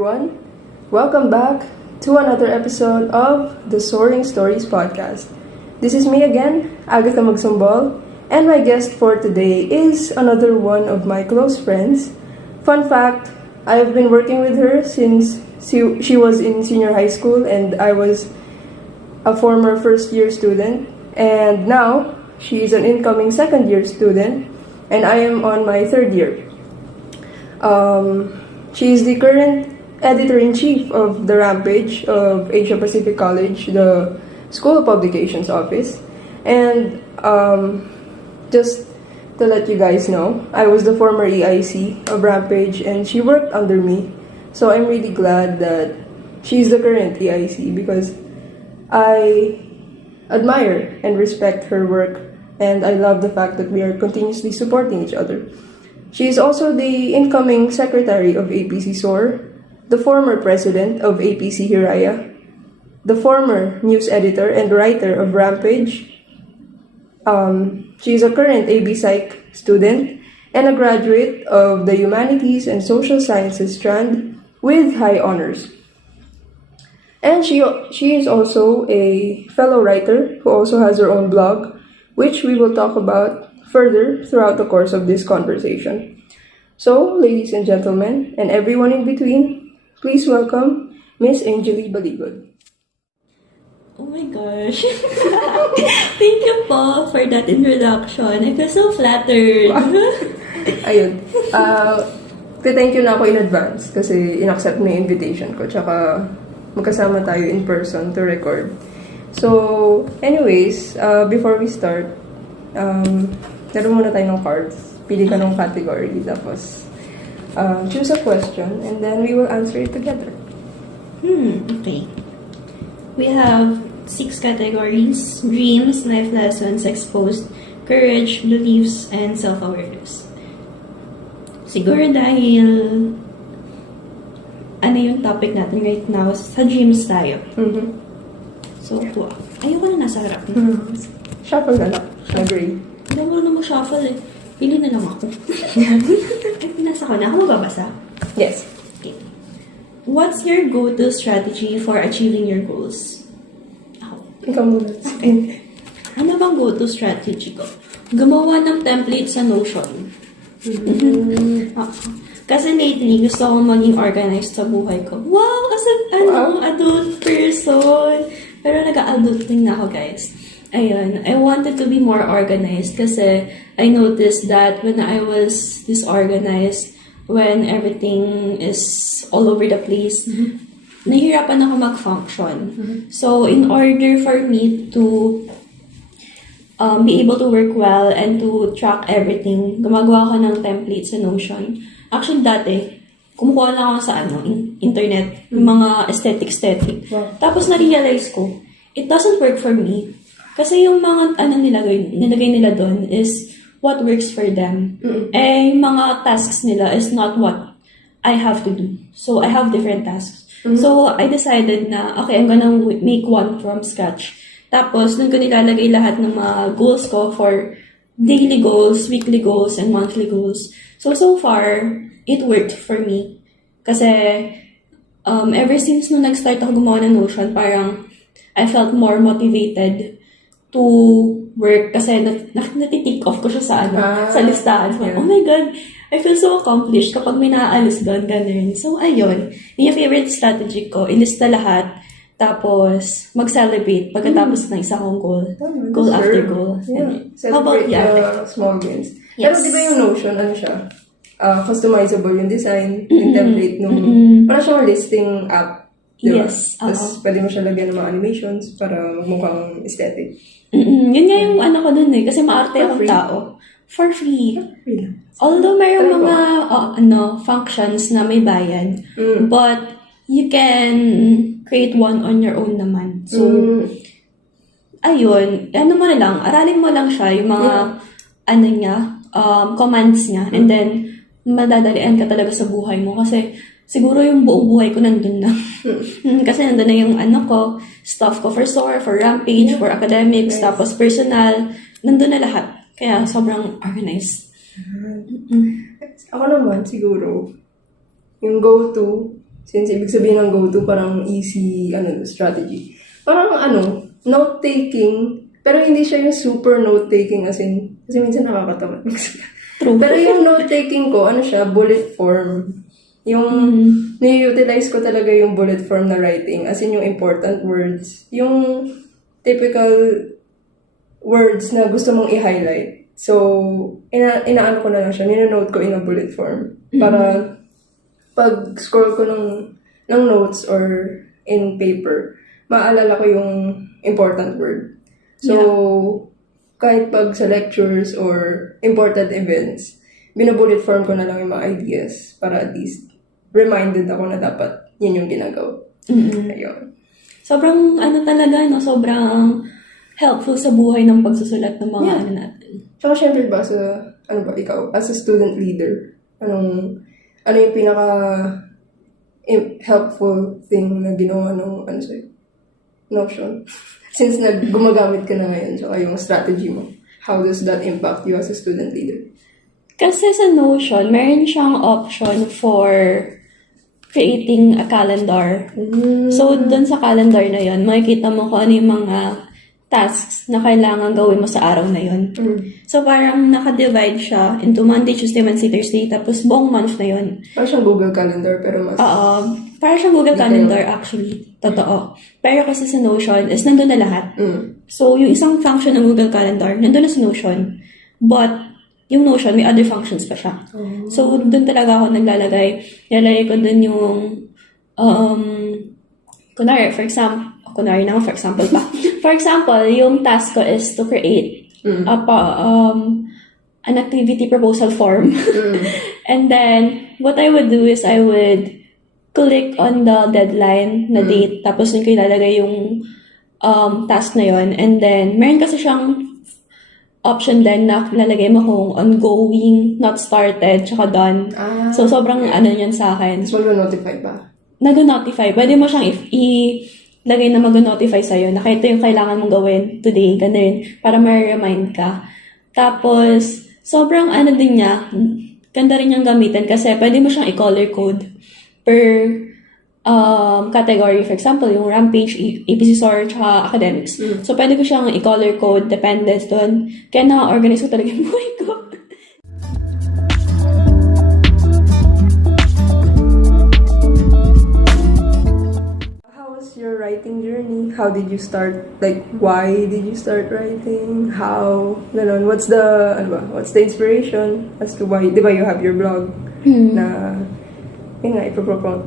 everyone. Welcome back to another episode of the Soaring Stories Podcast. This is me again, Agatha Magsombol, and my guest for today is another one of my close friends. Fun fact, I have been working with her since she was in senior high school and I was a former first-year student. And now, she is an incoming second-year student and I am on my third year. She is the current editor-in-chief of the Rampage of Asia Pacific College, the School of Publications office. And just to let you guys know, I was the former EIC of Rampage and she worked under me. So I'm really glad that she's the current EIC because I admire and respect her work and I love the fact that we are continuously supporting each other. She is also the incoming secretary of APC SOAR, the former president of APC Hiraya, the former news editor and writer of Rampage. She is a current AB Psych student and a graduate of the Humanities and Social Sciences strand with high honors. And she is also a fellow writer who also has her own blog, which we will talk about further throughout the course of this conversation. So, ladies and gentlemen, and everyone in between, please welcome Miss Angelle Baligod. Oh my gosh. Thank you po for that introduction. I feel so flattered. Ayun. Thank you na ako in advance kasi in-accept na yung invitation ko. Tsaka magkasama tayo in person to record. So, anyways, before we start, laro muna tayo ng cards. Pili ka ng category. Tapos, choose a question and then we will answer it together. Okay. We have 6 categories: dreams, life lessons exposed, courage, beliefs, and self-awareness. Siguro dahil ano yung topic natin right now, sa dreams tayo. So, ayoko na nasa harap. Shuffle na lang. Agree. Hindi mo na mag-shuffle eh. Pili na lang ako. Nasa ko na. Ako magbabasa? Yes. Okay. What's your go-to strategy for achieving your goals? Ako. Ikaw muna. Okay. Ano bang go-to strategy ko? Gumawa ng template sa Notion. Kasi lately, gusto akong maging organized sa buhay ko. Wow! As an adult person. Pero nag-adulting na ako, guys. Ayun, I wanted to be more organized kasi I noticed that when I was disorganized, when everything is all over the place, nahihirapan ako mag-function. So, in order for me to be able to work well and to track everything, gumagawa ko ng template sa Notion. Actually, dati, kumukuha lang ako sa internet, yung mga aesthetic. Wow. Tapos, na-realize ko, it doesn't work for me. Kasi yung mga nilagay nila doon is what works for them. Eh, yung mga tasks nila is not what I have to do. So, I have different tasks. So, I decided na, okay, I'm gonna make one from scratch. Tapos, doon ko nilalagay lahat ng mga goals ko for daily goals, weekly goals, and monthly goals. So far, it worked for me. Kasi, ever since nung nag-start ako gumawa ng Notion, parang I felt more motivated to work kasi natitik off ko siya sa listahan. So, oh my God, I feel so accomplished kapag may naaalis doon, ganun. So, ayun. Yung favorite strategy ko, ilista lahat, tapos mag-celebrate pagkatapos ng isang kong goal. Goal after goal. Yeah. How about Celebrate small wins. Yes. Pero di ba yung Notion, ano siya? Customizable yung design, yung template nung... Parang siyang listing app. Diba? Yes. Tapos pwede mo siya lagyan ng mga animations para magmukhang aesthetic. Yun nga yung ano ko dun eh. Kasi maarte akong tao. For free. Although mayroong mga functions na may bayad. But you can create one on your own naman. So, ayun. Ano mo na lang. Aralin mo lang siya. Yung mga commands niya. And then, madadalian ka talaga sa buhay mo. Kasi siguro yung buong buhay ko nandun na. Kasi nandun na yung stuff ko for SOAR, for Rampage, for academics, tapos personal. Nandun na lahat. Kaya sobrang organized. Ako naman, siguro, yung go-to Since ibig sabihin ng go-to, parang easy strategy. Parang note-taking, pero hindi siya yung super note-taking as in, kasi minsan nakakatamad. True. Pero yung note-taking ko, siya, bullet form. Yung ni-utilize ko talaga yung bullet form na writing, as in yung important words. Yung typical words na gusto mong i-highlight. So, inaano ko na lang siya, ninonote ko in a bullet form. Para pag-scroll ko ng notes or in paper, maalala ko yung important word. So, kahit pag sa lectures or important events, binubullet form ko na lang yung mga ideas para at least reminded ako na dapat yun yung ginagawa. Ayun. Sobrang talaga, no? Sobrang helpful sa buhay ng pagsusulat ng mga natin. Tsaka syempre ba, ikaw, as a student leader, ano yung pinaka helpful thing na ginawa ng sa'yo? Notion. Since gumagamit ka na ngayon, tsaka yung strategy mo, how does that impact you as a student leader? Kasi sa Notion, meron siyang option for creating a calendar. So, dun sa calendar na yon, makikita mo kung ano yung mga tasks na kailangan gawin mo sa araw na yon. So, parang naka-divide siya into Monday, Tuesday, Wednesday, Thursday, tapos buong month na yon. Parang siyang Google Calendar, pero mas... Parang siyang Google Calendar, actually. Totoo. Pero kasi sa Notion is nandun na lahat. So, yung isang function ng Google Calendar, nandun na sa Notion. But, yung Notion, may other functions pa siya. So, dun talaga ako naglalagay. Nilalagay ko dun yung, for example pa. For example, yung task ko is to create an activity proposal form. And then, what I would do is I would click on the deadline na date, tapos dun ko ilalagay yung task na yon. And then, meron kasi siyang option din na lalagay mo kung ongoing, not started, tsaka done. So, sobrang yun sa akin. Mas mag-notify ba? Nag-notify. Pwede mo siyang ilagay na mag-notify sa'yo na ito yung kailangan mong gawin today, ganun, para ma-remind ka. Tapos, sobrang din niya, ganda rin niyang gamitin kasi pwede mo siyang i-color code per category. For example, yung Rampage, APC SOR, tsaka Academics. So, pwede ko siyang i-color code dependent doon. Kaya na-organize ko talaga yung buhay ko. How was your writing journey? How did you start? Like, why did you start writing? How? Ganon. What's the inspiration as to why? Di ba you have your blog na... Yun nga,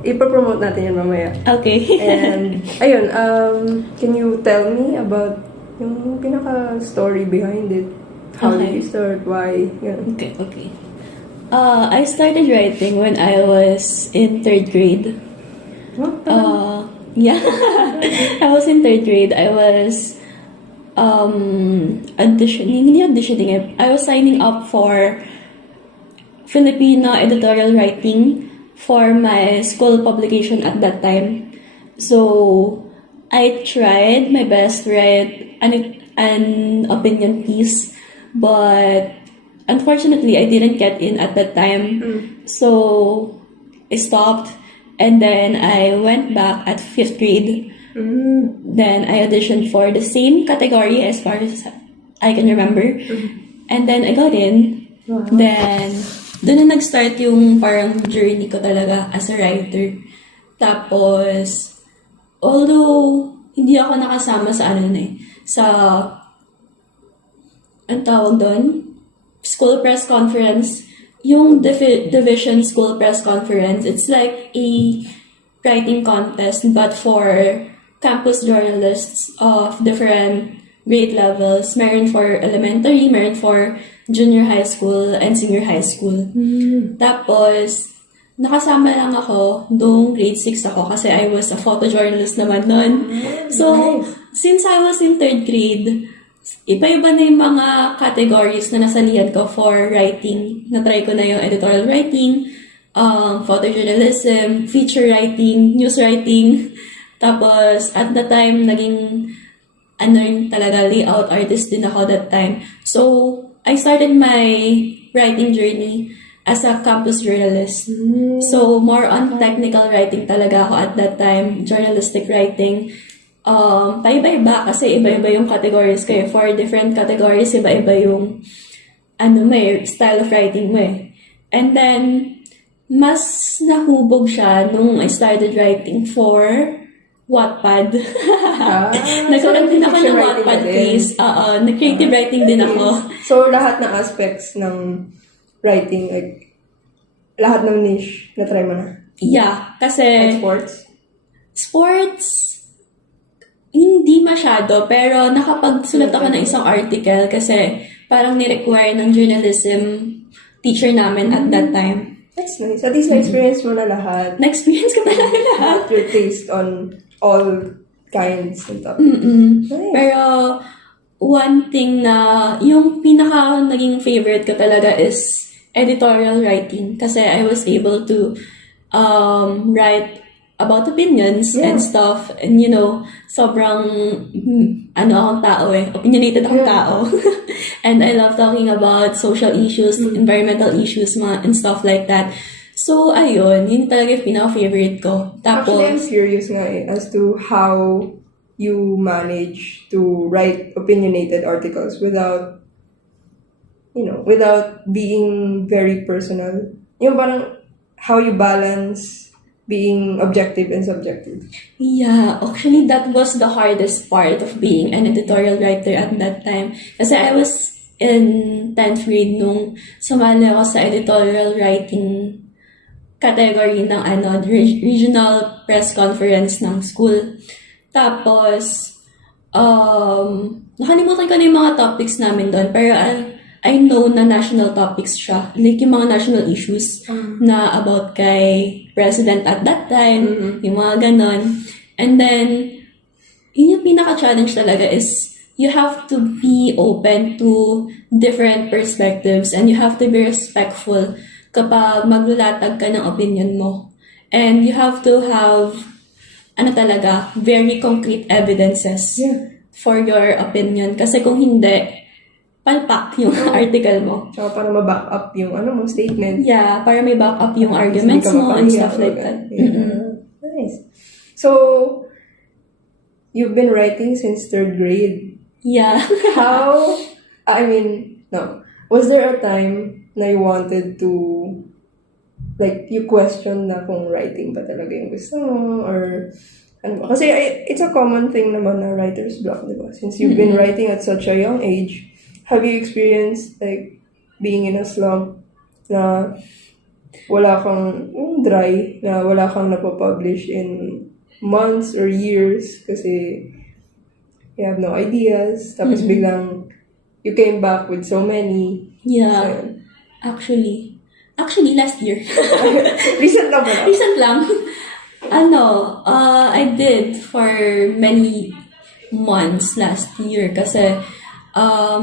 ipopromote natin yan mamaya. Okay. And, ayun, can you tell me about yung pinaka-story behind it? How did you start? Why? Yun. Okay. I started writing when I was in 3rd grade. What? Yeah. I was in 3rd grade. I was auditioning. I was signing up for Filipino editorial writing for my school publication at that time. So, I tried my best to write an opinion piece, but unfortunately, I didn't get in at that time. So, I stopped, and then I went back at 5th grade. Then, I auditioned for the same category as far as I can remember. And then, I got in. Wow. Then, doon na nag-start yung parang journey ko talaga as a writer. Tapos, although hindi ako nakasama sa ang tawag doon, school press conference, yung division school press conference, it's like a writing contest but for campus journalists of different grade levels. Meron for elementary, meron for junior high school and senior high school. Tapos, nakasama lang ako noong grade 6 ako kasi I was a photojournalist naman noon. So, since I was in 3rd grade, iba-iba na yung mga categories na nasalihan ko for writing. Na-try ko na yung editorial writing, photojournalism, feature writing, news writing. Tapos, at the time, naging talaga layout artist din ako that time. So, I started my writing journey as a campus journalist. So, more on technical writing talaga ako at that time, journalistic writing. Paiba-iba kasi iba-iba yung categories kayo. For different categories, iba-iba yung may style of writing mo eh. And then, mas nahubog siya nung I started writing for Wattpad. Nagkaroon din ako ng Wattpad piece. Nag-creative writing din ako. So, lahat ng aspects ng writing, like, lahat ng niche, na-try mo na? Yeah, kasi... And sports? Sports, hindi masyado, pero nakapagsulat ako ng isang article kasi parang ni-require ng journalism teacher namin at that time. That's nice. At least na-experience mo na lahat. Na-experience ko talaga lahat. Your taste on all kinds and stuff. Nice. Pero, one thing na, yung pinaka naging favorite ko talaga is editorial writing. Kasi I was able to write about opinions and stuff. And sobrang, akong tao eh. Opinionated akong tao. And I love talking about social issues, environmental issues, and stuff like that. So, ayun, yun talaga yung pinaka-favorite ko. Tapos, actually, I'm curious nga as to how you manage to write opinionated articles without being very personal. Yung parang how you balance being objective and subjective. Yeah, actually, that was the hardest part of being an editorial writer at that time. Kasi I was in 10th grade nung sumali ako sa editorial writing category ng regional press conference ng school. Tapos, nakalimutan ko na yung mga topics namin doon, pero I know na national topics siya. Like yung mga national issues na about kay president at that time, yung mga ganon. And then, yun yung pinaka-challenge talaga is you have to be open to different perspectives and you have to be respectful kapag maglulatag ka ng opinion mo. And you have to have, very concrete evidences for your opinion. Kasi kung hindi, palpak yung article mo. So, para ma-back up yung statement. Yeah, para may back up yung arguments mo and stuff like that. Nice. So, you've been writing since 3rd grade. Yeah. Was there a time na you wanted to, like, you question na kung writing ba talaga yung gusto mo, or, kasi it's a common thing naman na writer's block, diba? Since you've been writing at such a young age, have you experienced, like, being in a slump na wala kang dry, na wala kang napapublish in months or years kasi you have no ideas, tapos biglang you came back with so many. Yeah. Actually, last year. Recent lang pala. Recent lang. I did for many months last year kasi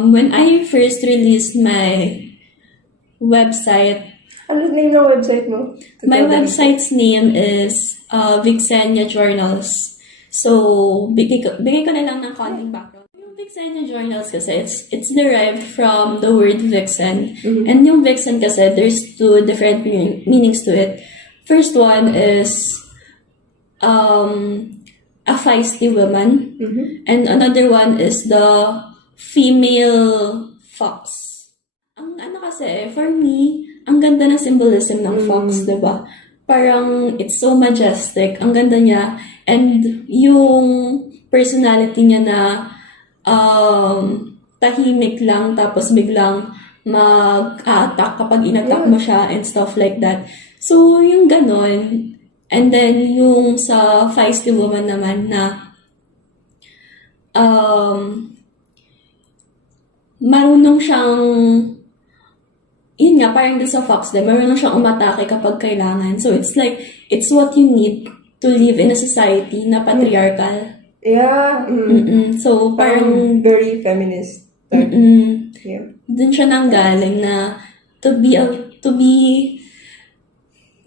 when I first released my website. Ano name ng website mo? My website's name is Vixenia Journals. So, bigay ko na lang ng konting background. Yung Vixenia Journals kasi, it's derived from the word vixen. And yung vixen kasi, there's two different meanings to it. First one is a feisty woman. And another one is the female fox. Ang kasi, for me, ang ganda ng symbolism ng fox, diba? Parang, it's so majestic. Ang ganda niya. And yung personality niya na tahimik lang, tapos biglang mag-a-attack kapag in-attack mo siya and stuff like that. So, yung ganon. And then, yung sa feisty woman naman na marunong siyang, yun nga, parang din sa fox din, marunong siyang umatake kapag kailangan. So, it's like, it's what you need to live in a society na patriarchal. Yeah. So, parang very feminist. Yeah. Dun siya nanggaling na to be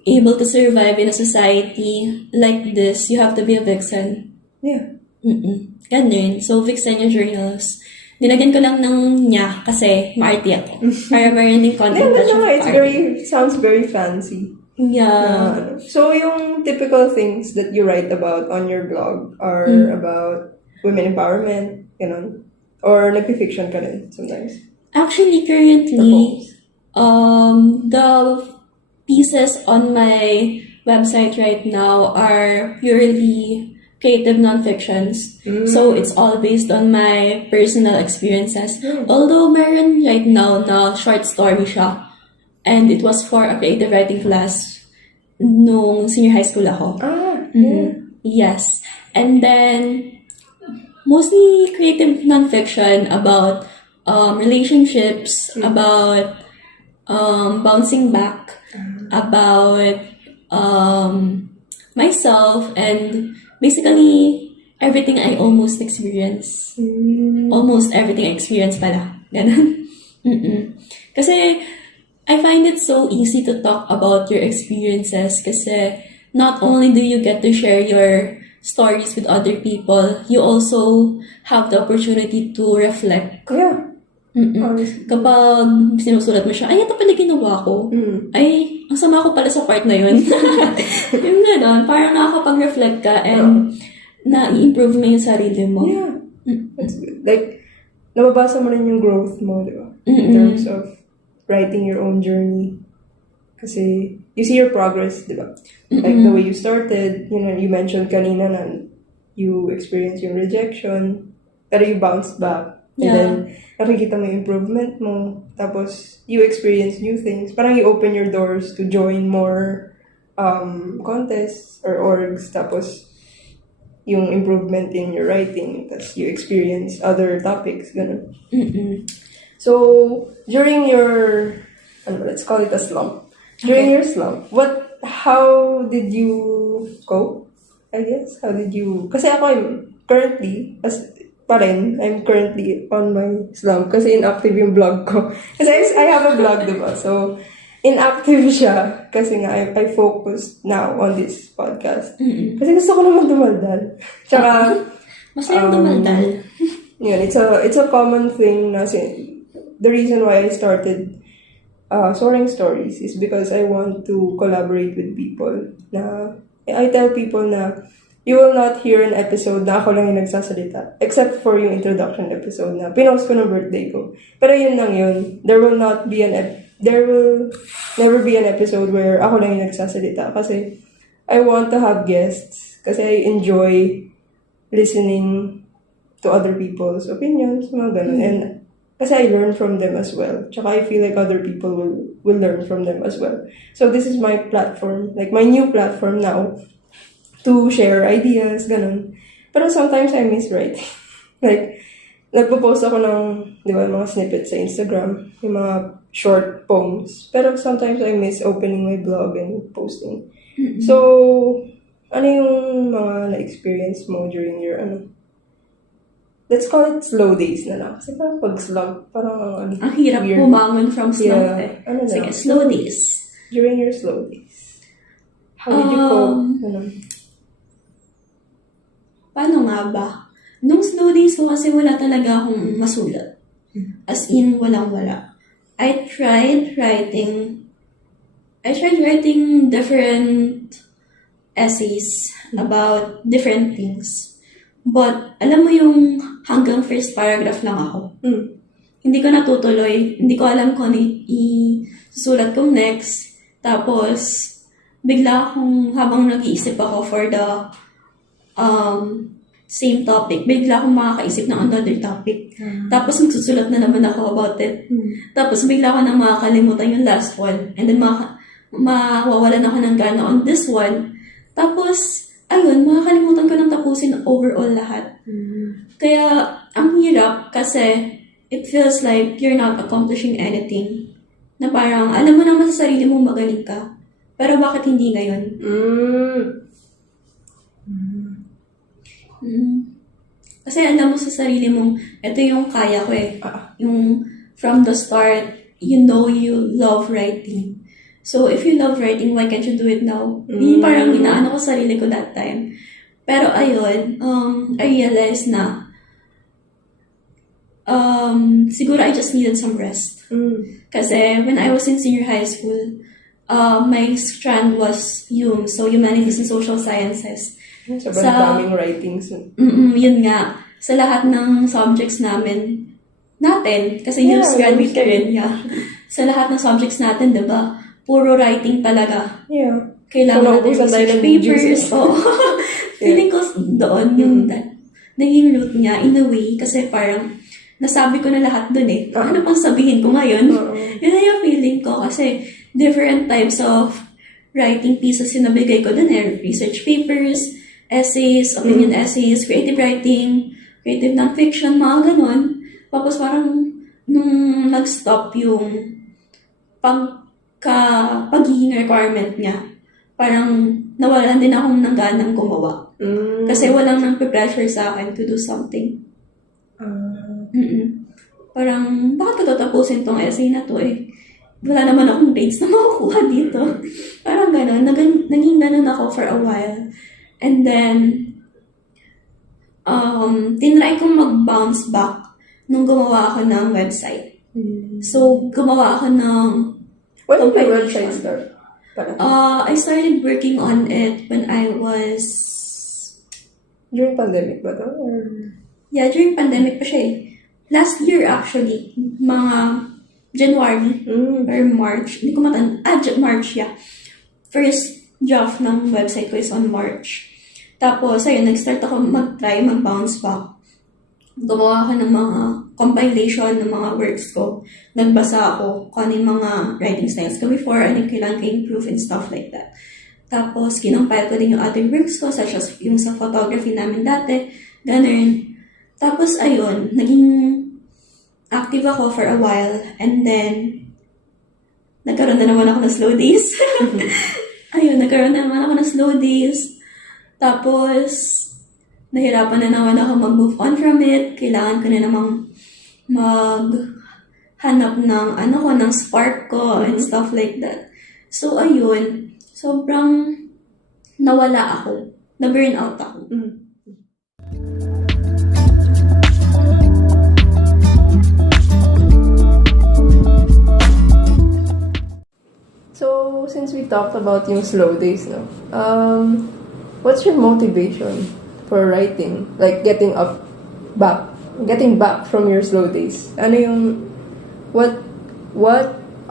able to survive in a society like this, you have to be a vixen. Yeah. Ganun. So, Vixenia Journals. Nilagyan ko lang ng nya kasi maarte ako. Para meron din content touch of sounds very fancy. Yeah. So, yung typical things that you write about on your blog are about women empowerment, or nagpi-fiction ka rin sometimes? Actually, currently, the pieces on my website right now are purely creative non-fictions. So, it's all based on my personal experiences. Although, meron right now na short story siya. And it was for a creative writing class nung senior high school ako. Yes. And then, mostly creative non-fiction about relationships, about bouncing back, about myself, and basically everything I almost experienced. Almost everything I experienced pala. Ganun. Kasi, I find it so easy to talk about your experiences kasi not only do you get to share your stories with other people, you also have the opportunity to reflect. Yeah. Kapag sinusulat mo siya, ay, ito pala ginawa ko. Ay, ang sama ko pala sa part na yun. Yung gano'n, parang nakakapag-reflect ka and na-improve mo yung sarili mo. Yeah. That's good. Like, nababasa mo rin yung growth mo, di ba? In terms of writing your own journey. Kasi, you see your progress, di ba? Like, the way you started, you mentioned kanina na you experienced yung rejection, pero you bounced back. And then, nakikita mo yung improvement mo. Tapos, you experience new things. Parang you open your doors to join more contests or orgs. Tapos, yung improvement in your writing. Tapos, you experience other topics. Ganun. So, during your, let's call it a slump. During your slump, how did you cope? I guess, how did you, kasi ako I'm currently on my slump kasi inactive yung blog ko. Kasi I have a blog, diba? So, inactive siya kasi nga I focused now on this podcast. Kasi gusto ko naman dumaldal. Tsaka, masayang dumaldal. Yun, it's a common thing na the reason why I started Soaring Stories is because I want to collaborate with people. I tell people na you will not hear an episode na ako lang yung nagsasalita. Except for yung introduction episode na pinost ko ng birthday ko. Pero yun lang yun. There will never be an episode where ako lang yung nagsasalita. Kasi I want to have guests. Kasi I enjoy listening to other people's opinions, mga ganun. And kasi I learn from them as well. Tsaka I feel like other people will learn from them as well. So this is my platform, like my new platform now, to share ideas, ganun. Pero sometimes I miss writing. Like, nagpo-post ako ng, di ba, mga snippets sa Instagram, yung mga short poems. Pero sometimes I miss opening my blog and posting. So, ano yung mga na-experience mo during your, let's call it slow days na lang. Kasi parang pag slump, parang ang hirap pumangon from slump Sige, slow days. During your slow days. How did you cope? Paano nga ba? Nung slow days ko kasi wala talaga akong masulat. As in, walang-wala. I tried writing different essays about different things. But, alam mo yung hanggang first paragraph lang ako. Hindi ko natutuloy. Hindi ko alam kung isusulat kong next. Tapos, bigla akong, habang nag-iisip ako for the same topic, bigla akong makakaisip ng another topic. Tapos, magsusulat na naman ako about it. Tapos, bigla ako nang makakalimutan yung last one. And then, mawawalan ako ng gana on this one. Tapos, ayun, makakalimutan ko nang tapusin overall lahat. Kaya, ang hirap kasi it feels like you're not accomplishing anything. Na parang, alam mo naman sa sarili mo magaling ka. Pero bakit hindi ngayon? Kasi alam mo sa sarili mong, ito yung kaya ko eh. Yung from the start, you know you love writing. So, if you love writing, why can't you do it now? Yung parang inaano ko sarili ko that time. Pero ayun, I realized na siguro I just needed some rest. Kasi when I was in senior high school, my strand was so humanities and social sciences. Sobrang daming writings. Yun nga. Sa lahat ng subjects natin, kasi graduate ka rin, sa lahat ng subjects natin, diba, puro writing talaga. Yeah. Kailangan natin research papers. Feeling ko doon yung naging root niya, in a way, kasi parang nasabi ko na lahat dun eh. Ano pang sabihin ko ngayon? Yun na yung feeling ko kasi different types of writing pieces yung nabigay ko dun eh. Research papers, essays, opinion essays, creative writing, creative non-fiction, mga ganon. Tapos parang nung nag-stop yung pagiging requirement niya, parang nawalan din akong ng ganang gumawa. Kasi walang nang pressure sa akin to do something. Parang, bakit ko tatapusin tong essay na to eh? Wala naman akong grades na makukuha dito. Parang gano'n. Naging gano'n ako for a while. And then, tinry kong mag-bounce back nung gumawa ako ng website. So, gumawa ako ng When did your website start? I started working on it when I was... During pandemic ba to? Yeah, during pandemic pa siya eh. Last year actually, mga January or March. Hindi ko matanda. March, yeah. First draft ng website ko is on March. Tapos, ayun, nag-start ako mag-bounce back. Gumawa ako ng mga compilation ng mga works ko. Nagbasa ako kung ano yung mga writing styles ko before, ano yung kailangan ko improve and stuff like that. Tapos, kinompile ko din yung other works ko, such as yung sa photography namin dati, ganun. Tapos, ayun, naging active ako for a while, and then, nagkaroon na naman ako ng slow days. Ayun, nagkaroon na naman ako ng slow days. Tapos, nahirapan na naman ako mag-move on from it. Kailangan ko na namang maghanap ng ng spark ko and stuff like that. So, ayun, sobrang nawala ako. Na-burn out ako. So, since we talked about yung slow days, no? What's your motivation for writing? Like, getting back from your slow days. Ano yung, what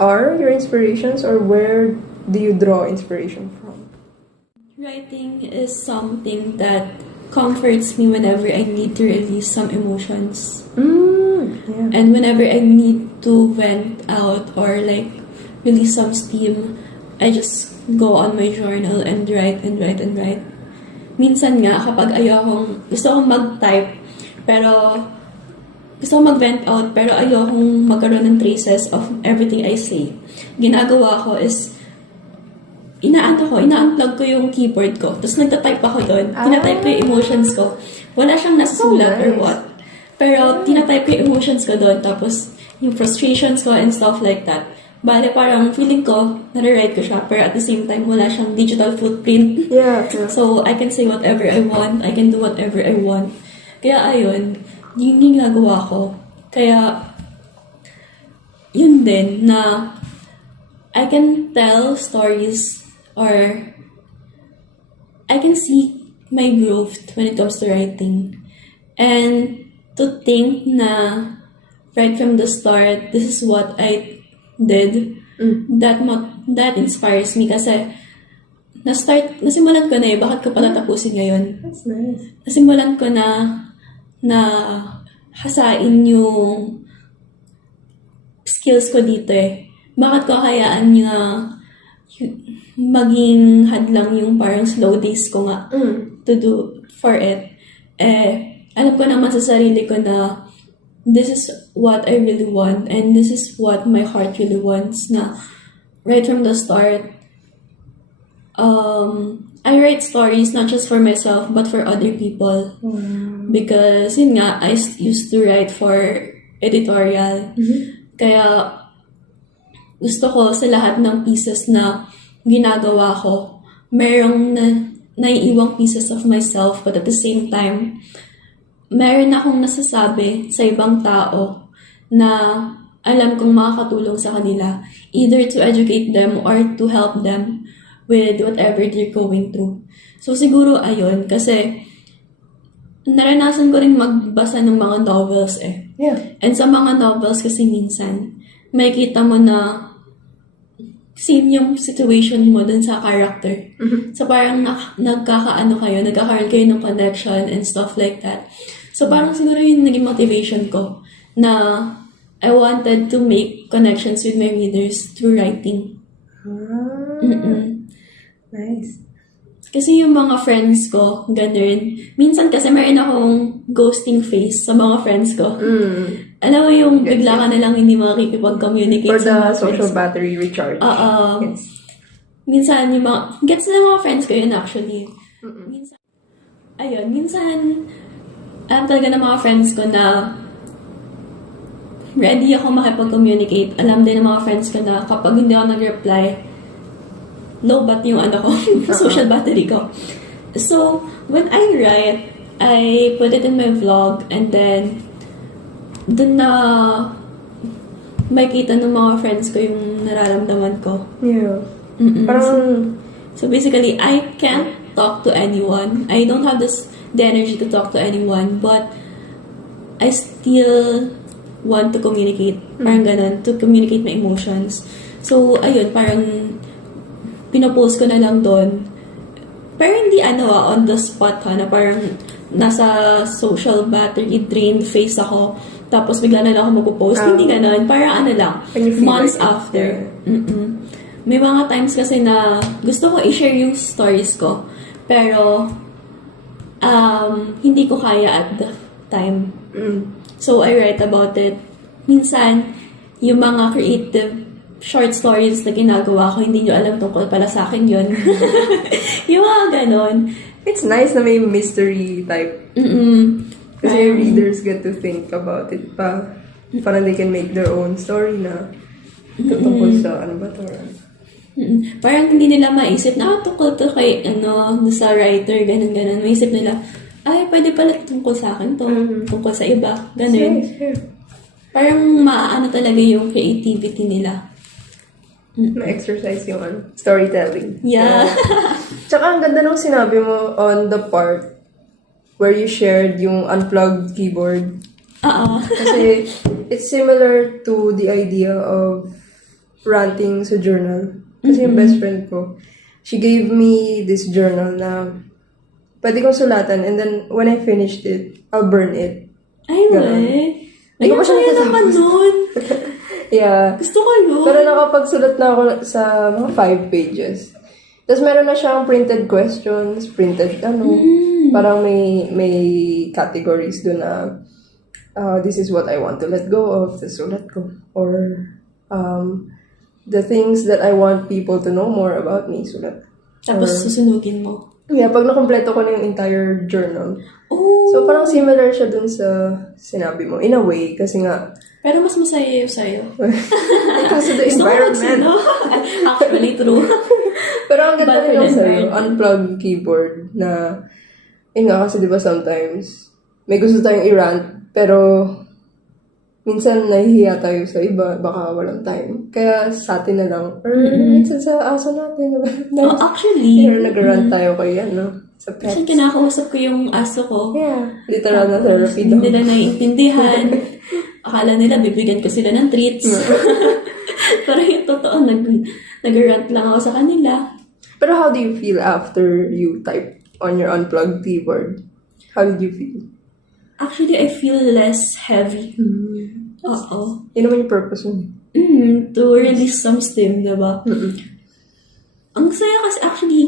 are your inspirations, or where do you draw inspiration from? Writing is something that comforts me whenever I need to release some emotions. Yeah. And whenever I need to vent out or like release some steam, I just go on my journal and write and write and write. Minsan nga, kapag gusto kong mag-type, pero gusto kong mag-vent out, pero ayokong magkaroon ng traces of everything I say. Ginagawa ko is, ina-unplug ko yung keyboard ko, tapos nagtatype ako doon. Tinatype ko yung emotions ko. Wala siyang nasusulat or what. Pero tinatype ko yung emotions ko doon, tapos yung frustrations ko and stuff like that. Bale, parang feeling ko, nare-write ko siya, pero at the same time, wala siyang digital footprint. Yeah. So, I can say whatever I want, I can do whatever I want. Kaya ayun, yun yung ginagawa ko. Kaya, yun din, na I can tell stories or I can see my growth when it comes to writing. And to think na right from the start, this is what I did, that inspires me kasi nasimulan ko na eh, bakit ko pala tapusin ngayon? That's nice. Nasimulan ko na hasain yung skills ko dito eh. Bakit ko hayaan na maging hadlang yung parang slow days ko nga to do for it. Alam ko naman sa sarili ko na this is what I really want and this is what my heart really wants na right from the start. I write stories not just for myself but for other people. Because yun nga, I used to write for editorial. Kaya gusto ko sa lahat ng pieces na ginagawa ko, merong naiiwang pieces of myself, but at the same time, meron akong nasasabi sa ibang tao na alam kong makakatulong sa kanila, either to educate them or to help them with whatever they're going through. So siguro ayun, kasi naranasan ko rin magbasa ng mga novels eh. Yeah. And sa mga novels kasi minsan, makikita mo na same yung situation mo dun sa character. So parang nagkakaroon kayo ng connection and stuff like that. So parang siguro yung naging motivation ko na I wanted to make connections with my readers through writing. Nice. Kasi yung mga friends ko, ganun. Minsan kasi meron akong ghosting face sa mga friends ko. Alam mo yung bigla ka na lang hindi makikipag-communicate For the sa mga social friends. battery recharge. Yes. Minsan yung mga, gets na mga friends ko yun actually. Minsan, alam talaga ng mga friends ko na ready ako makipag-communicate. Alam din ng mga friends ko na kapag hindi ako nag-reply, low bat yung social battery ko. So, when I write, I put it in my vlog and then dun na makita ng mga friends ko yung nararamdaman ko. Yeah. Parang, So basically, I can't talk to anyone. I don't have the energy to talk to anyone, but I still want to communicate. Parang ganun, to communicate my emotions. So, ayun, parang pinopost ko na lang doon. Pero hindi on the spot na parang nasa social battery drained face ako. Tapos bigla na lang ako magpo-post. Hindi ganun. Parang lang, months after. May mga times kasi na gusto ko i-share yung stories ko. Pero, hindi ko kaya at the time. So, I write about it. Minsan, yung mga creative short stories na ginagawa ko, hindi nyo alam tungkol pala sa akin yun. Yung mga ganon. It's nice na may mystery type. Kasi readers get to think about it pa. Parang they can make their own story na tungkol sa ano ba to? Parang hindi nila maisip na tungkol to kay sa writer, ganon-ganon. Maisip nila, ay, pwede pala tungkol sa akin to. Tungkol sa iba. Ganon. Parang maaano talaga yung creativity nila. Ma-exercise yung storytelling. Yeah. Tsaka ang ganda nung sinabi mo on the part where you shared yung unplugged keyboard. Kasi it's similar to the idea of ranting sa journal. Kasi yung best friend ko, she gave me this journal na pwede kong sulatan and then when I finished it, I'll burn it. Ay, weh. Ay, kaya naman nun. Yeah. Gusto ko yun. Pero nakapagsulat na ako sa mga 5 pages. Tapos meron na siyang printed questions, printed parang may categories doon na this is what I want to let go of, tapos sulat ko. Or the things that I want people to know more about me, sulat. Tapos susunugin mo. Yeah, pag nakompleto ko na yung entire journal. Oh. So parang similar siya dun sa sinabi mo. In a way, kasi nga pero mas masaya yung sa'yo. kasi the environment. Actually, true. Pero ang ganda rin yung sa'yo, unplugged keyboard na, yun nga kasi diba sometimes, may gusto tayong i-rant, pero minsan nahihiya tayo sa iba, baka walang time. Kaya sa atin na lang, or minsan sa aso natin. Actually. Pero nag-rant tayo kay sa pets. Kasi kinakausap ko yung aso ko. Yeah. Literal na therapy daw. Hindi nila naiintindihan. Akala nila bibigyan ko sila ng treats. Pero yung totoo, nag-rant lang ako sa kanila. Pero how do you feel after you type on your unplugged keyboard? How did you feel? Actually, I feel less heavy. Oo. Yun naman yung purpose mo. To release some steam, diba? Ang saya kasi actually,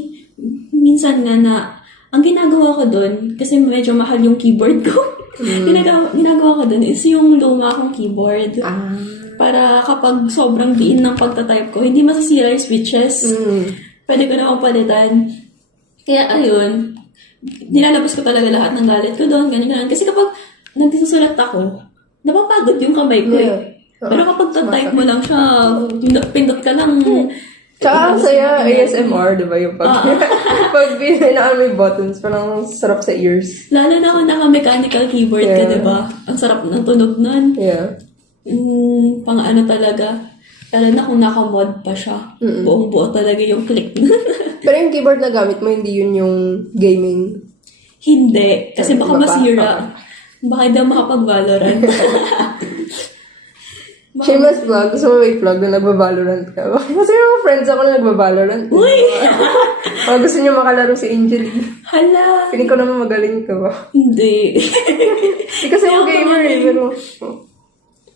minsan nga na, ang ginagawa ko dun, kasi medyo mahal yung keyboard ko, ginagawa ko dun is yung luma kong keyboard. Para kapag sobrang diin ng pagtatype ko, hindi masasira yung switches. Pwede ko namang palitan. Kaya ayun, nilalabas ko talaga lahat ng galit ko doon, ganyan. Kasi kapag nagsusulat ako, napapagod yung kamay ko eh. Pero kapag tatype mo lang siya, pindot ka lang, Tsaka saya ASMR, di ba? Yung pag binanaan mo yung buttons, parang sarap sa ears. Lalo na kung naka-mechanical keyboard ka, di ba? Ang sarap ng tunog nun. Yeah. Pang ano talaga. Lalo na kung naka-mod pa siya. Buong-buo talaga yung click. Pero yung keyboard na gamit mo, hindi yun yung gaming. Hindi. Kasi baka masira. Baka daw makapag-Valorant. Shameless vlog. Gusto mo may vlog na nagba-Valorant ka? Kasi yung friends ako na nagba-Valorant. Uy! Gusto niyo makalaro si Angelle. Hala! Piling ko naman magaling ka ba? Hindi. Kasi yung gamer eh, pero...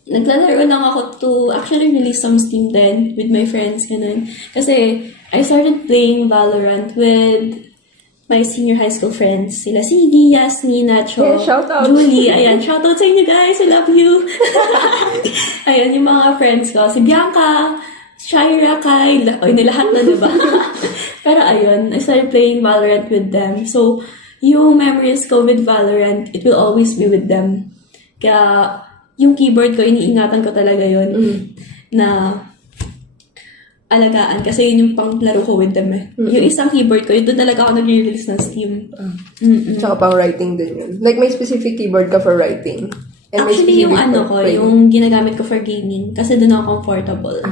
Naglalaro lang ako to actually release some Steam then with my friends, ganun. Kasi I started playing Valorant with my senior high school friends. Sila Siggy, Yasmin, Nacho, Yeah, shout out. Julie. Ayan, shout out sa inyo guys. I love you. Ayan, yung mga friends ko. Si Bianca, Shaira, Kai. Oy, nilahat na, diba? Pero ayun, I started playing Valorant with them. So, yung memories ko with Valorant, it will always be with them. Kaya, yung keyboard ko, iniingatan ko talaga yun. Na alagaan. Kasi yun yung panglaro ko with them eh. Yung isang keyboard ko, yun doon talaga ako nag-release ng Steam. Tsaka pang writing din yun. Like, may specific keyboard ka for writing. And may Actually, yung specific ano for ko, playing. yung ginagamit ko for gaming. Kasi doon ako comfortable.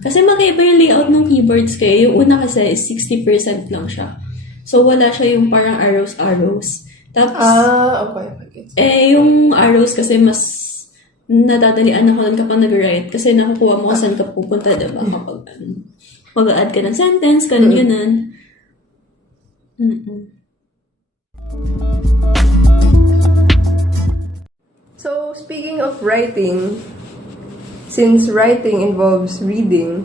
Kasi magkaiba yung layout ng keyboards ko. Yung una kasi is 60% lang siya. So, wala siya yung parang arrows. Tapos, okay. yung arrows kasi mas nadadalian ako lang kapag nag-write kasi nakukuha mo saan ka pupunta, diba? Kapag mag-add ka ng sentence, ganun. So, speaking of writing, since writing involves reading,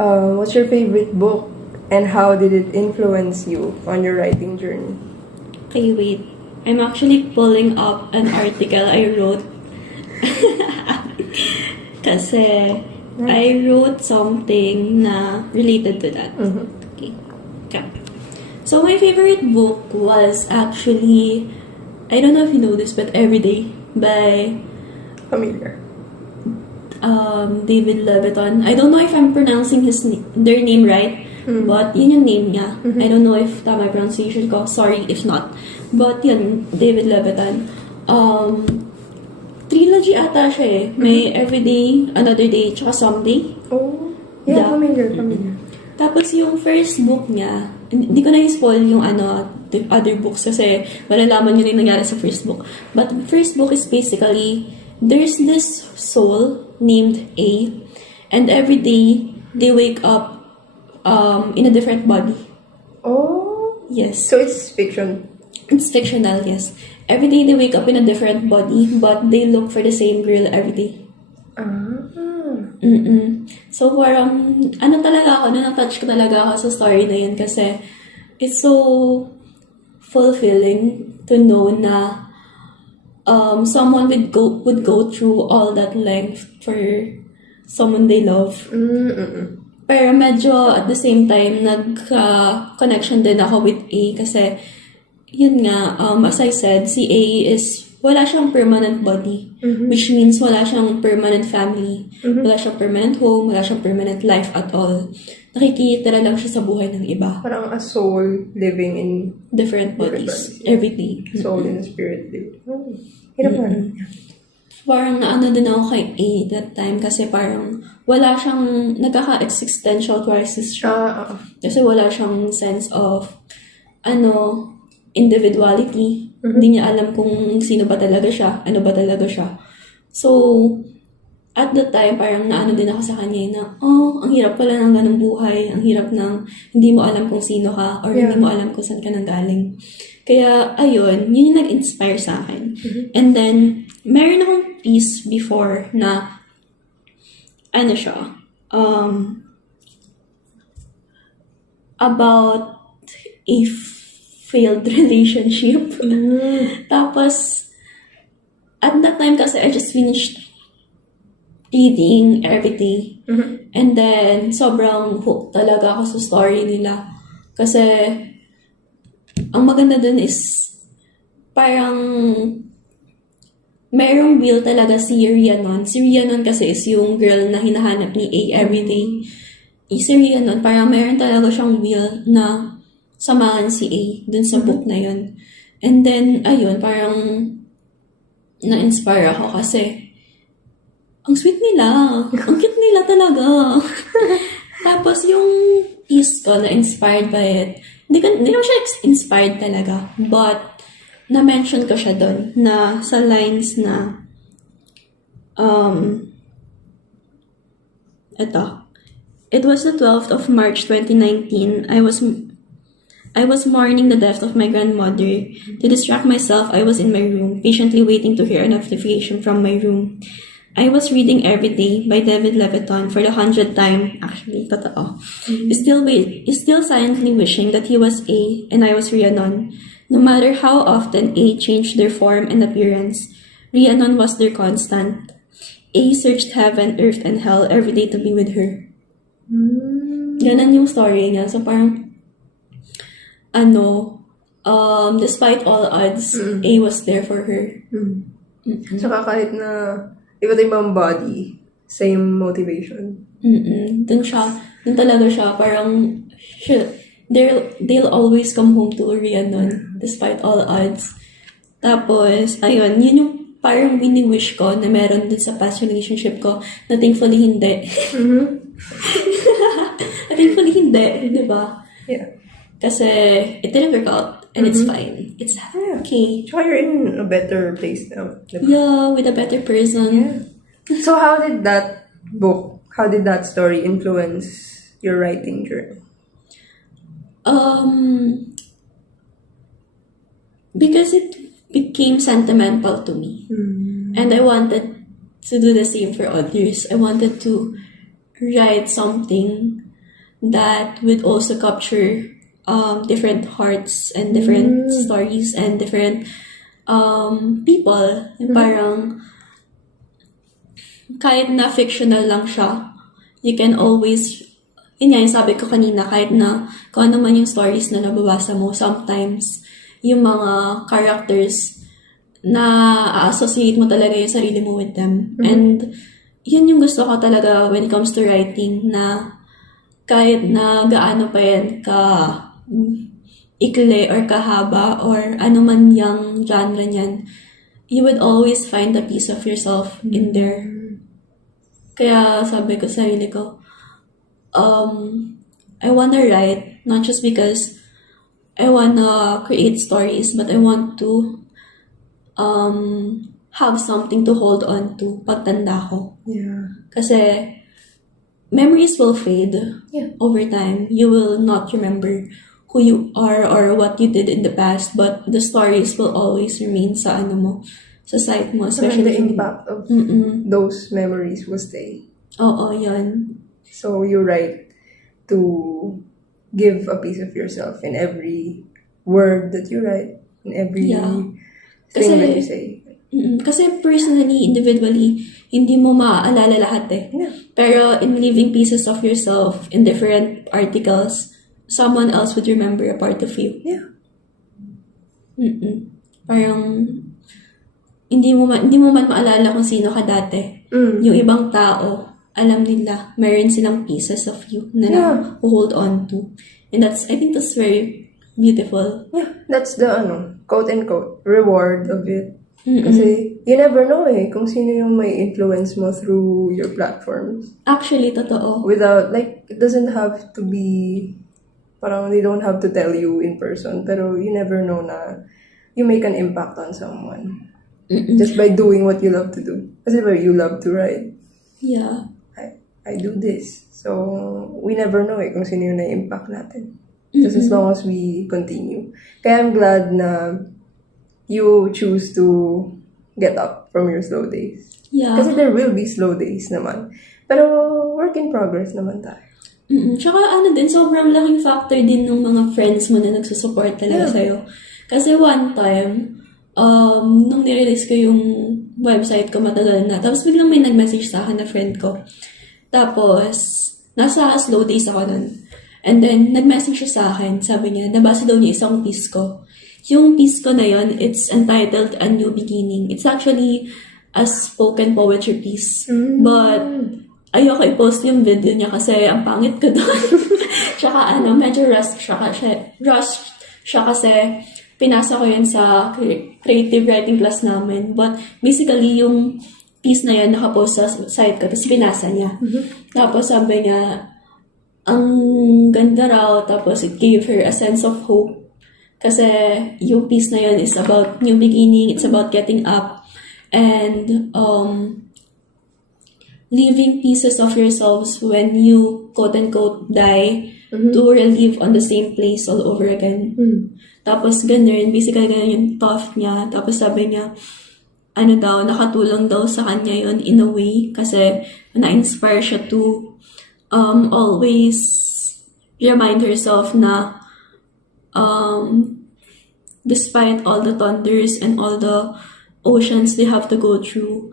what's your favorite book and how did it influence you on your writing journey? Okay, wait. I'm actually pulling up an article I wrote. Kasi I wrote something na related to that. Okay. So my favorite book was actually, I don't know if you know this, but Everyday by Familiar. David Leviton. I don't know if I'm pronouncing their name right, but yun yung name niya. I don't know if tama yung pronunciation ko. Sorry if not. But yun, David Leviton. Trilogy ata siya eh. May Everyday, Another Day, tsaka Someday. Oh, yeah, familiar. Tapos yung first book niya, hindi ko na i-spoil yung the other books kasi malalaman nyo rin nangyari sa first book. But the first book is basically, there's this soul named A, and every day they wake up in a different body. Oh. Yes. So it's fiction. It's fictional, yes. Every day they wake up in a different body, but they look for the same girl every day. So parang, na-touch ko talaga ako sa story na yun kasi it's so fulfilling to know na someone would go through all that length for someone they love. Pero medyo at the same time, nagka-connection din ako with A kasi yun nga, as I said, si A is, wala siyang permanent body. Which means wala siyang permanent family. Wala siyang permanent home. Wala siyang permanent life at all. Nakikita lang siya sa buhay ng iba. Parang a soul living in different bodies. Every day. Soul and spirit living. Hirap na. Parang naano din ako kay A that time kasi parang wala siyang, nagkaka-existential crisis siya. Kasi wala siyang sense of, individuality. Hindi niya alam kung sino ba talaga siya, ano ba talaga siya. So, at that time, parang naano din ako sa kanya na, ang hirap pala ng ganung buhay. Ang hirap ng hindi mo alam kung sino ka or hindi mo alam kung saan ka nanggaling. Kaya, ayun, yun yung nag-inspire sa akin. And then, meron akong piece before na, siya, about a failed relationship. Tapos, at that time kasi, I just finished reading everything. And then, sobrang hooked talaga ako sa story nila. Kasi, ang maganda dun is, parang, merong will talaga si Rhiannon. Si Rhiannon kasi is yung girl na hinahanap ni A everyday. si Rhiannon, parang meron talaga siyang will na samahan si A dun sa book na yun. And then, ayun, parang na-inspire ako kasi ang sweet nila. Ang cute nila talaga. Tapos yung piece ko na-inspired by it. Hindi ko siya inspired talaga. But, na-mention ko siya doon na sa lines na ito. It was the 12th of March 2019. I was mourning the death of my grandmother. To distract myself, I was in my room, patiently waiting to hear a notification from my room. I was reading Every Day by David Leviton for the 100th time. Actually, totoo. Still silently wishing that he was A and I was Rhiannon. No matter how often A changed their form and appearance, Rhiannon was their constant. A searched heaven, earth, and hell every day to be with her. Ganun yung story niya. So parang, despite all odds, A was there for her. Saka kahit na iba't ibang body, same motivation. Dun talaga siya, parang, they'll always come home to Rhiannon, despite all odds. Tapos, ayun, yun yung parang wini-wish ko na meron dun sa past relationship ko, na thankfully hindi. Thankfully hindi, di ba? Yeah. Kasi, it didn't work out, and it's fine. It's okay. Tsaka you're in a better place now. Diba? Yeah, with a better person. Yeah. So how did that story influence your writing journey? Because it became sentimental to me. And I wanted to do the same for others. I wanted to write something that would also capture different hearts and different stories and different people. Parang kahit na fictional lang siya, you can always, yun nga yung sabi ko kanina, kahit na kung ano man yung stories na nababasa mo, sometimes yung mga characters na associate mo talaga yung sarili mo with them. And yun yung gusto ko talaga when it comes to writing, na kahit na gaano pa yan ka ikli or kahaba or ano man yung genre niyan, you would always find a piece of yourself in there. Kaya sabi ko sa sarili ko, I wanna write, not just because I wanna create stories, but I want to have something to hold on to pagtanda ko. Yeah. Kasi memories will fade over time. You will not remember who you are or what you did in the past, but the stories will always remain sa ano mo, sa site mo. Especially the impact of those memories will stay. Oo, yan. So you write to give a piece of yourself in every word that you write, in every thing that you say. Kasi personally, individually, hindi mo maaalala lahat eh. Yeah. Pero in leaving pieces of yourself in different articles, someone else would remember a part of you. Yeah. Parang hindi mo man maalala kung sino ka dati. Yung ibang tao, alam nila, meron silang pieces of you na hold on to. And I think that's very beautiful. Yeah, that's the quote-unquote reward of it. Kasi you never know kung sino yung may influence mo through your platforms. Actually, totoo. Without, it doesn't have to be, parang they don't have to tell you in person, pero you never know na you make an impact on someone. Just by doing what you love to do. Kasi you love to write. Yeah. I do this. So, we never know kung sino yung na-impact natin. Just as long as we continue. Kaya I'm glad na you choose to get up from your slow days. Yeah. Kasi there will be slow days naman. Pero work in progress naman tayo. Tsaka sobrang laking factor din ng mga friends mo na nagsusupport talaga sa'yo. Kasi one time, nung nirelease ko yung website ko matagal na, tapos biglang may nag-message sa akin na friend ko. Tapos, nasa slow days ako nun. And then, nag-message siya sa akin. Sabi niya, nabasa daw niya isang piece ko. Yung piece ko na yun, it's entitled A New Beginning. It's actually a spoken poetry piece. But, ayoko i-post yung video niya kasi ang pangit ko doon. Tsaka medyo rushed siya kasi pinasa ko yun sa creative writing class namin. But basically, yung piece na yun nakapost sa site ko, tapos pinasa niya. Tapos sabi niya, ang ganda raw, tapos it gave her a sense of hope. Kasi yung piece na yun is about new beginning, it's about getting up, and leaving pieces of yourselves when you quote-unquote die to relive on the same place all over again. Tapos ganun, basically ganun yung thought niya. Tapos sabi niya, nakatulong daw sa kanya yun in a way kasi na-inspire siya to always remind herself na despite all the thunders and all the oceans they have to go through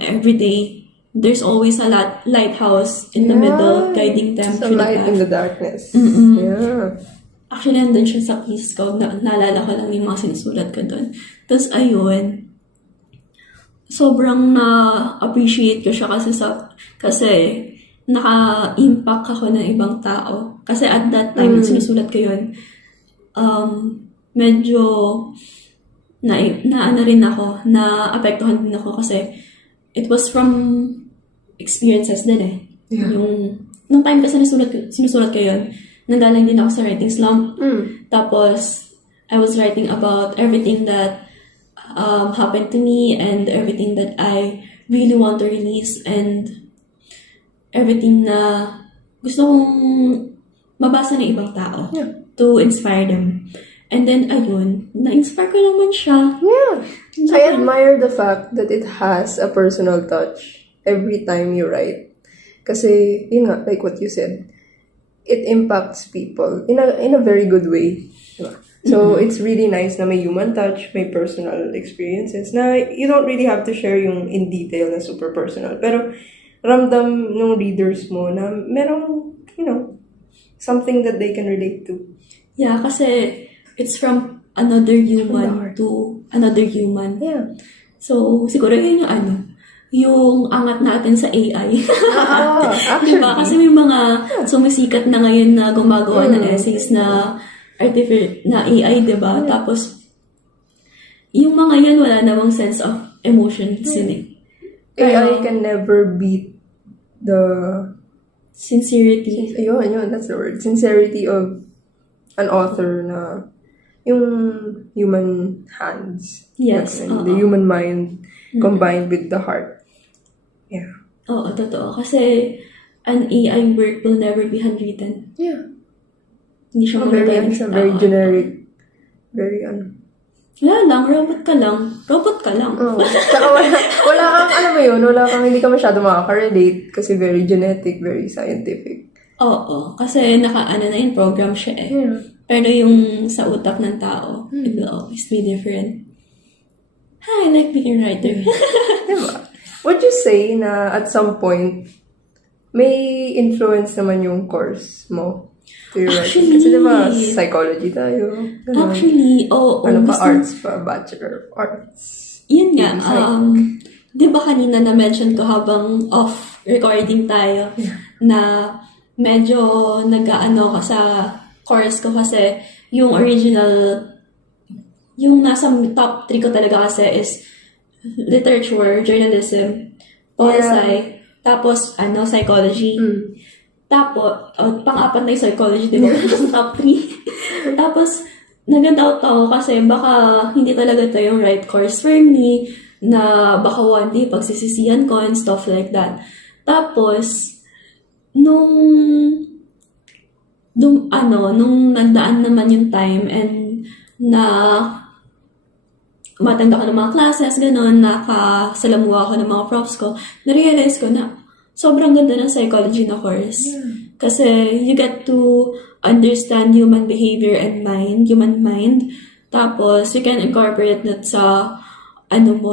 every day, there's always a lighthouse in the middle guiding them It's a through the light path. in the darkness. Yeah. Actually, nandun siya sa piece ko. Naalala ko lang yung mga sinusulat ko doon. Tapos, ayun, sobrang na-appreciate ko siya kasi naka-impact ako ng ibang tao. Kasi at that time, nung sinusulat ko yun, medyo rin ako, na-apektuhan din ako kasi it was from experiences din eh. Yeah. Nung time kasi sinusulat ko yun, nanggaling din ako sa writing slump. Tapos, I was writing about everything that happened to me and everything that I really want to release and everything na gusto kong mabasa ng ibang tao to inspire them. And then, ayun, na-inspire ko naman siya. Yeah. I admire the fact that it has a personal touch every time you write. Kasi, yun nga, like what you said, it impacts people in a very good way. Diba? So, it's really nice na may human touch, may personal experiences na you don't really have to share yung in detail na super personal. Pero, ramdam ng readers mo na merong, something that they can relate to. Yeah, kasi it's from another human to another human. Yeah. So, siguro yun yung angat natin sa AI. Actually. Diba? Kasi may mga sumisikat na ngayon na gumagawa ng essays na AI, diba? Tapos, yung mga yan, wala namang sense of emotion in it. AI can never beat the sincerity. Ayun, that's the word. Sincerity of an author na yung human hands. Yes. The human mind combined with the heart. Yeah. Oo, totoo. Kasi an AI work will never be handwritten. Yeah. Hindi siya very generic. Very Wala lang, robot ka lang. Oh. Saka wala kang, hindi ka masyado makaka-relate kasi very genetic, very scientific. Oo, kasi program siya eh. Yeah. Pero yung sa utak ng tao, it will always be different. I like being a writer. Diba? Would you say na at some point, may influence naman yung course mo to your writing? Kasi diba, psychology tayo. Ganun. Actually, oo. Arts pa? Bachelor of Arts? Yun nga, di ba kanina na-mention ko habang off recording tayo na medyo nag-aano ka sa course ko kasi yung original, yung nasa top 3 ko talaga kasi is literature, journalism, policy, tapos psychology. Tapos, pang-apat na yung psychology, di ba? Top 3. Tapos, nag-doubt ako kasi baka hindi talaga ito yung right course for me, na baka one day pagsisisihan ko and stuff like that. Tapos, nung nagdaan naman yung time and na matanda ko ng mga classes, gano'n, nakasalamuha ko ng mga profs ko, na-realize ko na sobrang ganda ng psychology na course. Kasi you get to understand human behavior and human mind. Tapos, you can incorporate that sa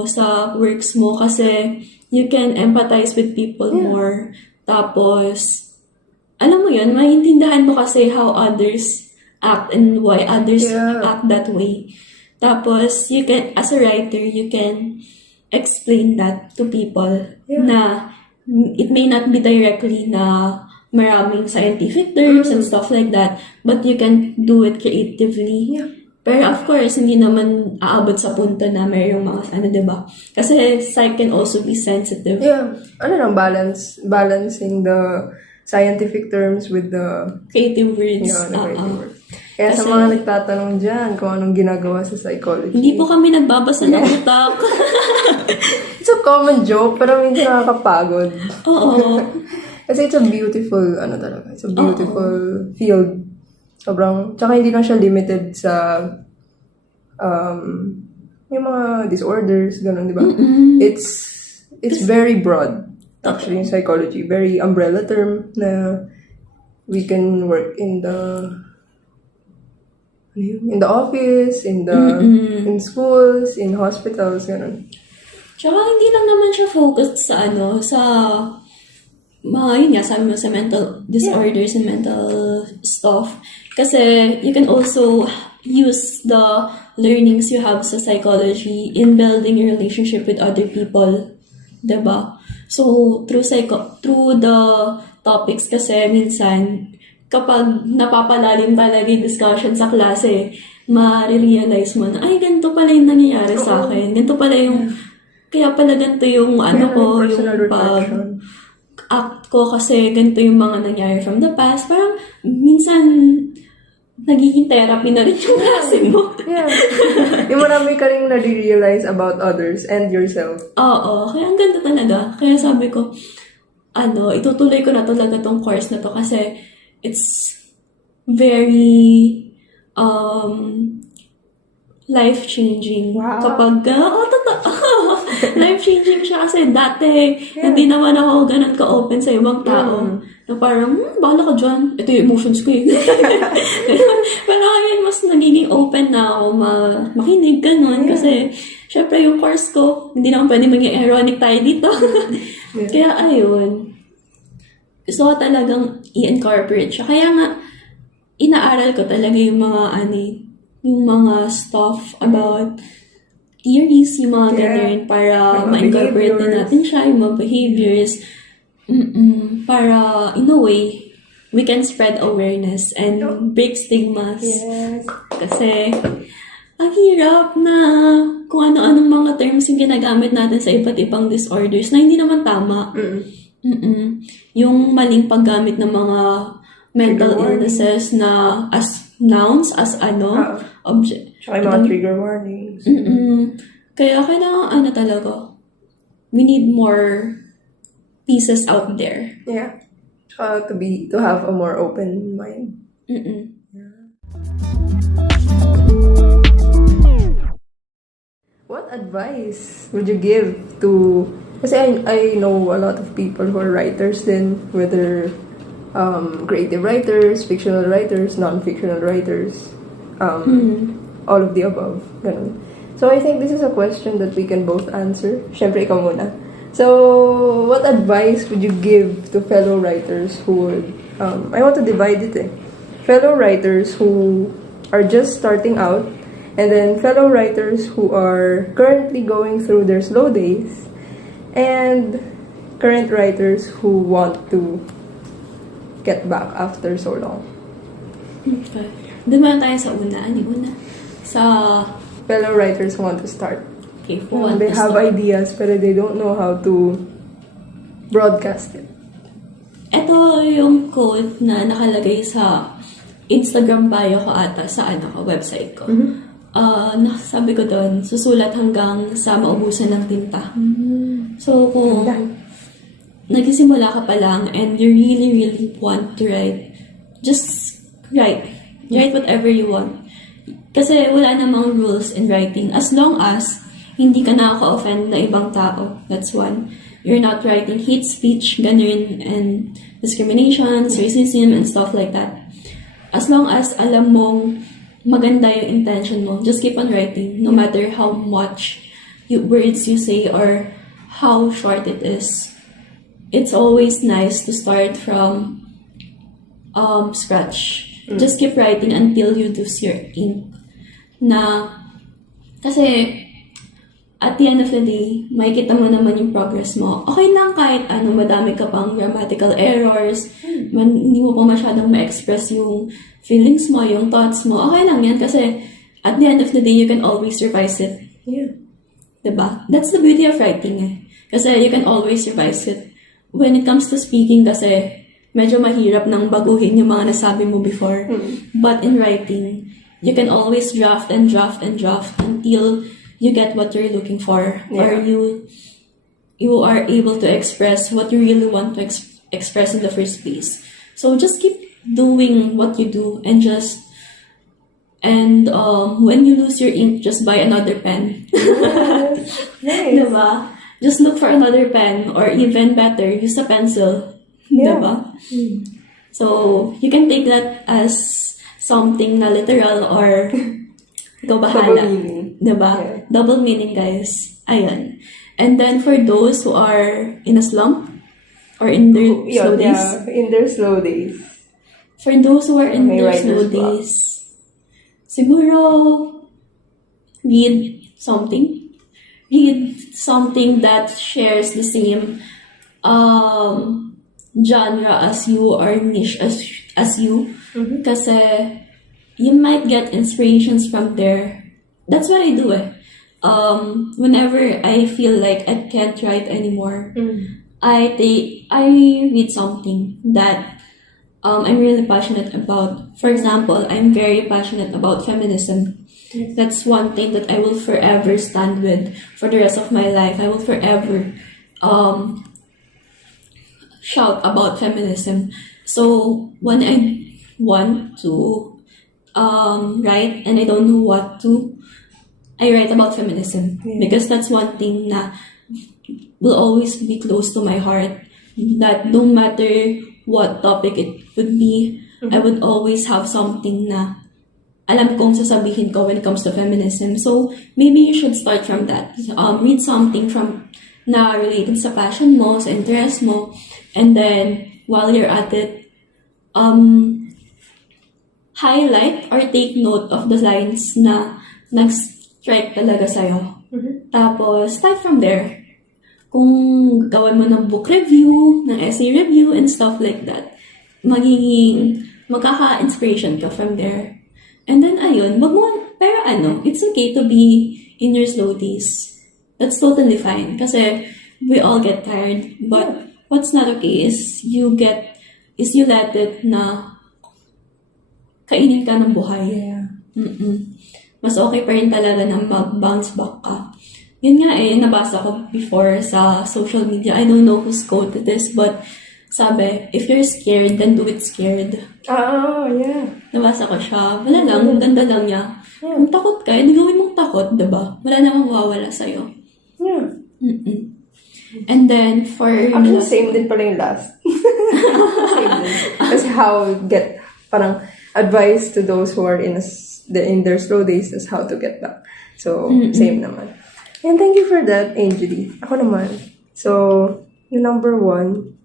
sa works mo kasi you can empathize with people more. Tapos, alam mo yun, maintindihan mo kasi how others act and why others act that way. Tapos, as a writer, you can explain that to people na it may not be directly na maraming scientific terms and stuff like that, but you can do it creatively. Yeah. Pero of course, hindi naman aabot sa punto na mayroong mga diba? Kasi psych can also be sensitive. Yeah. Balancing the scientific terms with the Creative words. the creative words. Kaya sa mga nagtatanong dyan kung anong ginagawa sa psychology. Hindi po kami nagbabasa ng utak. It's a common joke, pero minsan nakakapagod. Oo. Kasi it's a beautiful, it's a beautiful field. Sobrang, tsaka hindi lang siya limited sa, yung mga disorders, ganun, di ba? It's very broad, actually, in psychology. Very umbrella term na we can work in the office, in schools, in hospitals, ganun. Tsaka hindi lang naman siya focused sa sa mga, yun nga, sabi mo sa mental disorders and mental stuff. Kasi you can also use the learnings you have sa psychology in building your relationship with other people. Diba? So, through the topics kasi minsan, kapag napapalalim talaga yung discussion sa klase, ma-realize mo na, ay, ganito pala yung nangyayari sa akin. Ganito pala yung, kaya pala ganito yung ko, yung act ko kasi ganito yung mga nangyari from the past. Parang, minsan, nagiging therapy na rin yung klase mo. Yeah. Yung marami ka rin na-realize about others and yourself. Oo. Kaya ang ganda talaga. Kaya sabi ko, itutuloy ko na talaga tong course na to kasi it's very life-changing. Wow. Kapag, life-changing siya kasi dati, hindi naman ako ganun ka-open sa ibang tao. Na parang, bahala ka dyan. Ito yung emotions ko eh. Pero ngayon, mas nagiging open na ako makinig, ganun. Kasi, syempre yung course ko, hindi naman pwede maging ironic tayo dito. Kaya, ayun. Gusto ko talagang i-incorporate siya. Kaya nga, inaaral ko talaga yung mga stuff about theories, yung mga ganyan, para ma-incorporate na natin siya, yung mga behaviors, para, in a way, we can spread awareness and break stigmas. Yes. Kasi, ang hirap na kung ano-anong mga terms yung ginagamit natin sa iba't ibang disorders na hindi naman tama. Yung maling paggamit ng mga mental illnesses na as nouns, as object. Tsaka yung mga trigger warnings. Kaya kailangan talaga, we need more pieces out there. Yeah. Tsaka to have a more open mind. What advice would you give to... Kasi I know a lot of people who are writers then, whether creative writers, fictional writers, non-fictional writers, all of the above. Ganun. So I think this is a question that we can both answer. Siyempre, ikaw muna. So, what advice would you give to fellow writers who would... I want to divide it Fellow writers who are just starting out, and then fellow writers who are currently going through their slow days, and current writers who want to get back after so long. Okay. Dumaan tayo sa una. Ano yung una? Sa... Fellow writers who want to start. Okay, They have ideas, pero they don't know how to broadcast it. Ito yung quote na nakalagay sa Instagram bio ko ata, sa website ko. Sabi ko doon, susulat hanggang sa maubusan ng tinta. So, kung nagsisimula ka pa lang and you really, really want to write, just write. Write whatever you want. Kasi wala namang rules in writing. As long as hindi ka nakaka-offend na ibang tao. That's one. You're not writing hate speech, ganun, and discrimination, racism, and stuff like that. As long as alam mong maganda yung intention mo, just keep on writing. No matter how much words you say or how short it is. It's always nice to start from scratch. Just keep writing until you lose your ink. Kasi at the end of the day, makikita mo naman yung progress mo. Okay lang kahit madami ka pang grammatical errors, hindi mo pa masyadong ma-express yung feelings mo, yung thoughts mo. Okay lang yan kasi at the end of the day, you can always revise it. Yeah. Diba? That's the beauty of writing eh. Kasi you can always revise it. When it comes to speaking kasi, medyo mahirap nang baguhin yung mga nasabi mo before. But in writing, you can always draft and draft and draft until you get what you're looking for, or you are able to express what you really want to express in the first place. So just keep doing what you do, and when you lose your ink, just buy another pen. Nice. Diba? Just look for another pen, or even better, use a pencil. Yeah. Diba? So you can take that as something na literal or ikaw bahala. Double meaning. Diba? Yeah. Double meaning, guys. Ayun. And then for those who are in a slump or in their slow days. Yeah, in their slow days. For those who are in May their writer's slow block. days, siguro read something. Read something that shares the same genre as you, or niche as you. Kasi you might get inspirations from there. That's what I do eh. Whenever I feel like I can't write anymore, I read something that I'm really passionate about. For example, I'm very passionate about feminism. That's one thing that I will forever stand with for the rest of my life. I will forever shout about feminism. So when I want to write and I don't know what to, I write about feminism because that's one thing na will always be close to my heart. That no matter what topic it would be, I would always have something na alam kong sasabihin ko when it comes to feminism. So maybe you should start from that. Read something from na related sa passion mo, sa interest mo, and then while you're at it, highlight or take note of the lines na nag-strike talaga sa'yo. Tapos, start from there. Kung gawin mo ng book review, ng essay review, and stuff like that, magkaka-inspiration ka from there. And then, ayun, pero it's okay to be in your slow days. That's totally fine. Kasi we all get tired. But what's not okay is you let it na kainin ka ng buhay. Yeah. Mas okay pa rin talaga na mag-bounce back ka. Yun nga nabasa ko before sa social media. I don't know whose quote it is, but sabi, if you're scared, then do it scared. Yeah. Nabasa ko siya. Wala lang, ganda lang niya. Kung takot ka, hindi gawin mong takot, diba? Wala namang mawawala sa'yo. Yeah. And then, for... Actually, same din pala yung last. Same din. Kasi parang advice to those who are in their slow days is how to get back. So, same naman. And thank you for that, Angeli. Ako naman. So, yung number 1,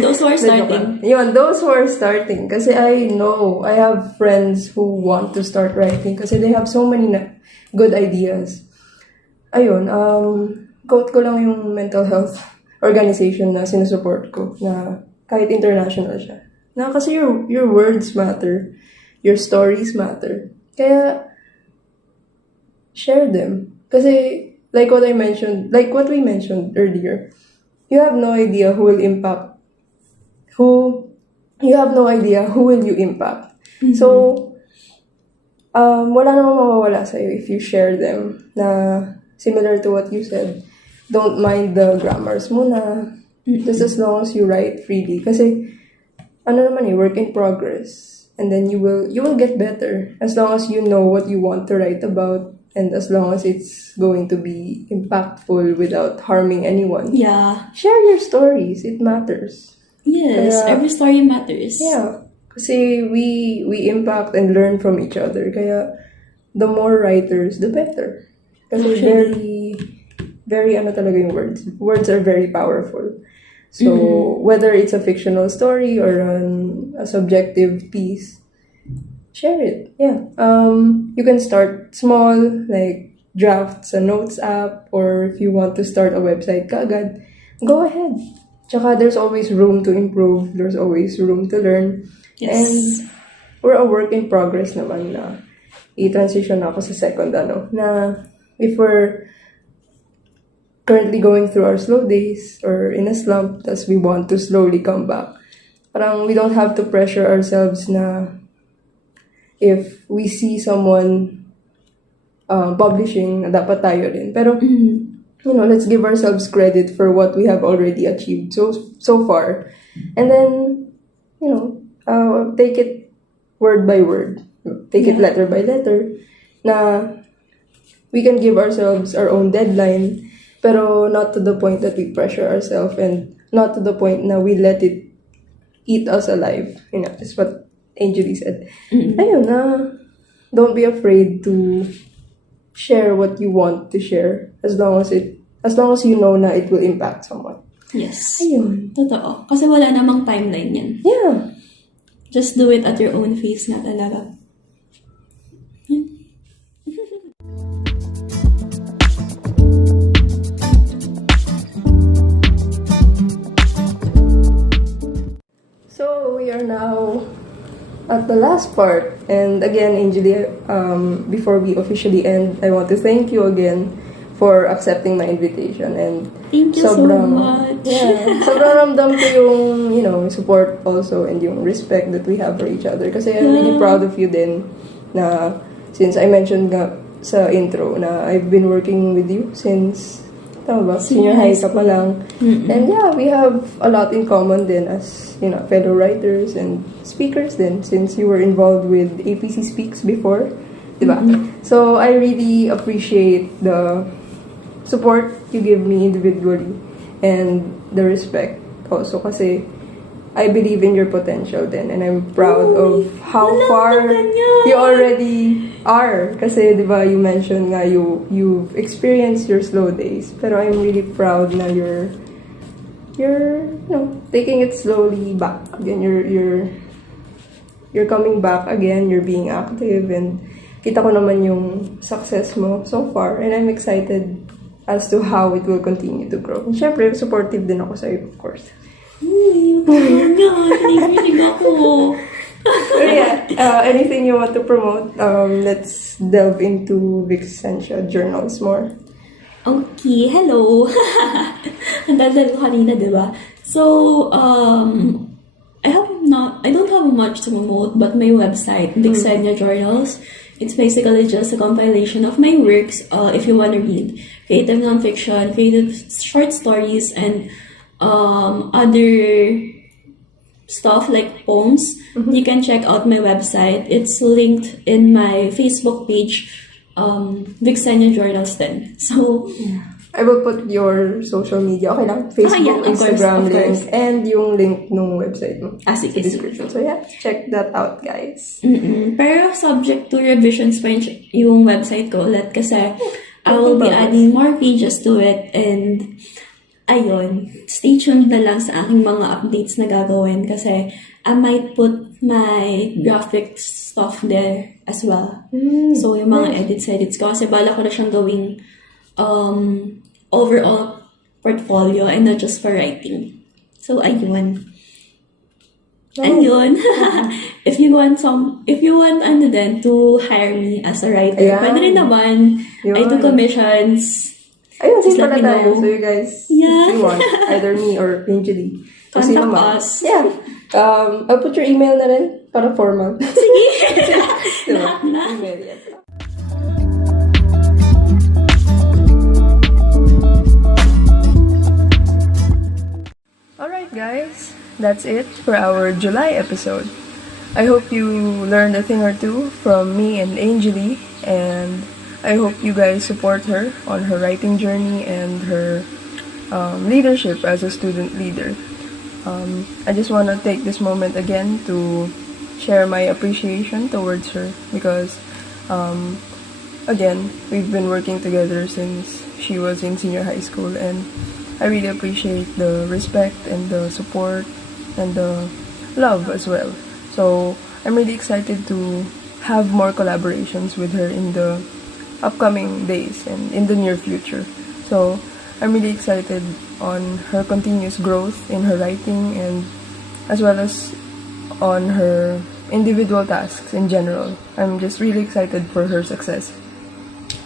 those who are starting. Yun, those who are starting. Kasi I know, I have friends who want to start writing kasi they have so many good ideas. Ayun, quote ko lang yung mental health organization na sinusupport ko, na kahit international siya. Na kasi your words matter, your stories matter. Kaya, share them. Kasi, like what we mentioned earlier, you have no idea who will you impact. So, wala namang mawawala sa'yo if you share them. Na, similar to what you said, don't mind the grammars muna. Just as long as you write freely. Kasi, work in progress. And then you will get better. As long as you know what you want to write about. And as long as it's going to be impactful without harming anyone. Yeah. Share your stories. It matters. Yes, every story matters. Yeah. Kasi we impact and learn from each other. Kaya the more writers, the better. Kasi very talaga yung words. Words are very powerful. So, whether it's a fictional story or a subjective piece, share it. Yeah. You can start small, like draft sa notes app, or if you want to start a website kaagad, go ahead. Tsaka there's always room to improve. There's always room to learn. Yes. And we're a work in progress naman na i-transition ako sa second na if we're currently going through our slow days or in a slump, tas we want to slowly come back. Parang we don't have to pressure ourselves na if we see someone publishing, dapat tayo rin. Pero, let's give ourselves credit for what we have already achieved so far. And then, take it word by word. Take it letter by letter. Na we can give ourselves our own deadline, pero not to the point that we pressure ourselves, and not to the point na we let it eat us alive. Just what Angelle said. Ayun na, don't be afraid to share what you want to share as long as you know na it will impact someone. Yes. Ayun. Totoo. Kasi wala namang timeline yan. Yeah. Just do it at your own pace nga talaga. So we are now at the last part, and again, Angelle, before we officially end, I want to thank you again for accepting my invitation, and thank you so much. Yeah, sobrang ramdam ko yung support also, and yung respect that we have for each other. Kasi I'm really proud of you din na since I mentioned nga sa intro na I've been working with you since senior high ka pa lang. And yeah, we have a lot in common then as fellow writers and speakers then, since you were involved with APC Speaks before, diba? So I really appreciate the support you give me individually and the respect also, kasi I believe in your potential then, and I'm proud of how far you already are. Kasi, di ba, you mentioned nga you've experienced your slow days, pero I'm really proud na you're taking it slowly back again. You're coming back again. You're being active, and kita ko naman yung success mo so far, and I'm excited as to how it will continue to grow. And syempre, supportive din ako sa'yo, of course. Anything you want to promote? Let's delve into Vixentia journals more. Okay, hello. Ang daldal ko kanina, diba? So, I don't have much to promote, but my website, Vixentia Journals, it's basically just a compilation of my works. If you want to read creative nonfiction, creative short stories, and other stuff like poems, you can check out my website. It's linked in my Facebook page, Vixentia Journals then. So, I will put your social media, okay lang? Facebook, Instagram link, and yung link nung website mo. Sa description. So yeah, check that out, guys. Pero subject to revisions pa yung website ko ulit, kasi I will be adding more pages to it, and ayun, stay tuned na lang sa aking mga updates na gagawin, kasi I might put my graphic stuff there as well. So, yung mga edits ko, kasi bala ko na siyang gawing overall portfolio and not just for writing. So, ayun. Ayun. If you want to hire me as a writer, pwede rin naman. I do commissions. Ayun, same pala tayo. So you guys, if you want, either me or Angelle. Contact us. Yeah. I'll put your email na rin para formal. Sige. Lahat na. Email, yes. Alright guys, that's it for our July episode. I hope you learned a thing or two from me and Angelle, and I hope you guys support her on her writing journey and her leadership as a student leader. I just want to take this moment again to share my appreciation towards her, because again, we've been working together since she was in senior high school, and I really appreciate the respect and the support and the love as well. So I'm really excited to have more collaborations with her in the upcoming days and in the near future. So I'm really excited on her continuous growth in her writing, and as well as on her individual tasks in general. I'm just really excited for her success.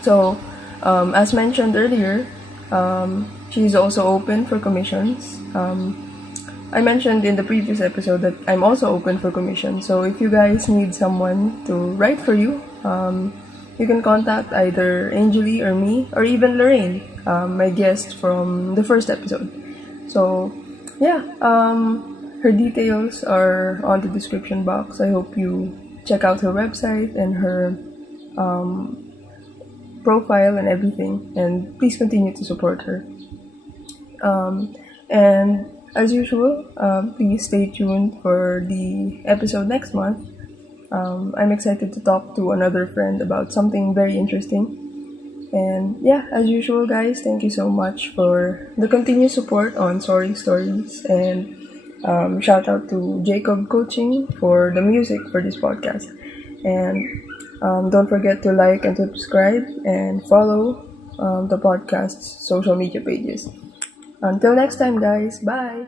So, as mentioned earlier, she's also open for commissions. I mentioned in the previous episode that I'm also open for commissions. So if you guys need someone to write for you, you can contact either Angeli or me, or even Lorraine, my guest from the first episode. So, yeah, her details are on the description box. I hope you check out her website and her profile and everything, and please continue to support her. And as usual, please stay tuned for the episode next month. I'm excited to talk to another friend about something very interesting. And yeah, as usual, guys, thank you so much for the continued support on Soaring Stories. And shout out to Jacob Coaching for the music for this podcast. And don't forget to like and subscribe and follow the podcast's social media pages. Until next time, guys. Bye.